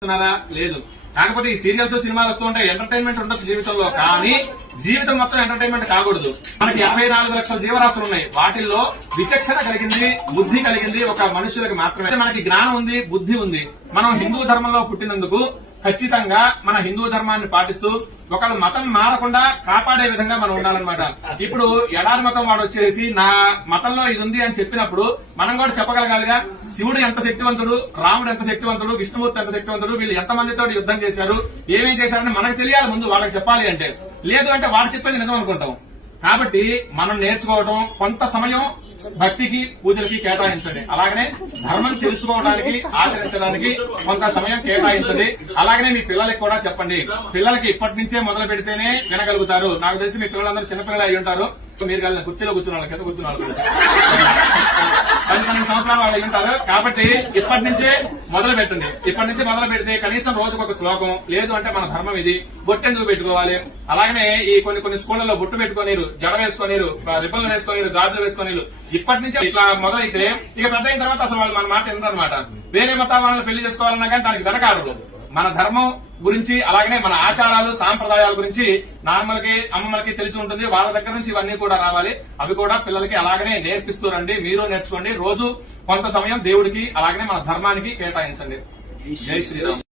లేదు. కాకపోతే ఈ సీరియల్స్ సినిమాలు వస్తూ ఉంటాయి, ఎంటర్టైన్మెంట్ ఉండొచ్చు జీవితంలో, కానీ జీవితం మొత్తం ఎంటర్టైన్మెంట్ కాకూడదు. మనకి 54 లక్షల జీవరాశులు ఉన్నాయి. వాటిల్లో విచక్షణ కలిగింది, బుద్ధి కలిగింది ఒక మనుషులకు మాత్రమే. మనకి జ్ఞానం ఉంది, బుద్ధి ఉంది. మనం హిందూ ధర్మంలో పుట్టినందుకు ఖచ్చితంగా మన హిందూ ధర్మాన్ని పాటిస్తూ ఒకళ్ళ మతం మారకుండా కాపాడే విధంగా మనం ఉండాలన్నమాట. ఇప్పుడు ఎడారి మతం వాడు వచ్చేసి నా మతంలో ఇది ఉంది అని చెప్పినప్పుడు మనం కూడా చెప్పగలగాలిగా, శివుడు ఎంత శక్తివంతుడు, రాముడు ఎంత శక్తివంతుడు, విష్ణుమూర్తి ఎంత శక్తివంతుడు, వీళ్ళు ఎంత మందితో యుద్ధం చేశారు, ఏమేం చేశారని మనకు తెలియాలి ముందు, వాళ్ళకి చెప్పాలి. అంటే లేదు అంటే వాడు చెప్పేది నిజం అనుకుంటాం. కాబట్టి మనం నేర్చుకోవడం, కొంత సమయం భక్తికి పూజలకి కేటాయించండి. అలాగనే ధర్మం తెలుసుకోవడానికి, ఆచరించడానికి కొంత సమయం కేటాయించండి. అలాగనే మీ పిల్లలకి కూడా చెప్పండి. పిల్లలకి ఇప్పటి నుంచే మొదలు పెడితేనే వినగలుగుతారు. నాకు తెలిసి మీ పిల్లలందరూ చిన్నపిల్లలు అయి ఉంటారు. మీరు కలిగిన కుర్చీలో కూర్చున్న వాళ్ళ కింద కూర్చున్న వాళ్ళు 12 సంవత్సరాలు వాళ్ళు అయి ఉంటారు. కాబట్టి ఇప్పటి నుంచే మొదలు పెట్టండి. ఇప్పటి నుంచి మొదలు పెడితే కనీసం రోజుకు ఒక శ్లోకం, లేదు అంటే మన ధర్మం ఇది, బొట్టెందుకు పెట్టుకోవాలి. అలాగనే ఈ కొన్ని స్కూళ్లలో బొట్టు పెట్టుకోనీరు, జడ వేసుకోనీరు, రిబ్బన్లు వేసుకోనీరు, గాజులు వేసుకోనీరు. ఇప్పటి నుంచి ఇట్లా మొదలైతే ఇక పెద్ద అయిన తర్వాత అసలు వాళ్ళు మన మాట ఎందుకనమాట. వేరే మతాల వాళ్ళని పెళ్లి చేసుకోవాలన్నా కానీ దానికి వెనకాడరు. మన ధర్మం గురించి, అలాగనే మన ఆచారాలు, సాంప్రదాయాల గురించి నాన్నమ్మలకి, అమ్మమ్మలకి తెలిసి ఉంటుంది. వాళ్ళ దగ్గర నుంచి ఇవన్నీ కూడా రావాలి. అవి కూడా పిల్లలకి అలాగనే నేర్పిస్తూ రండి. మీరు నేర్చుకోండి. రోజు కొంత సమయం దేవుడికి, అలాగనే మన ధర్మానికి కేటాయించండి. జై శ్రీరామ్.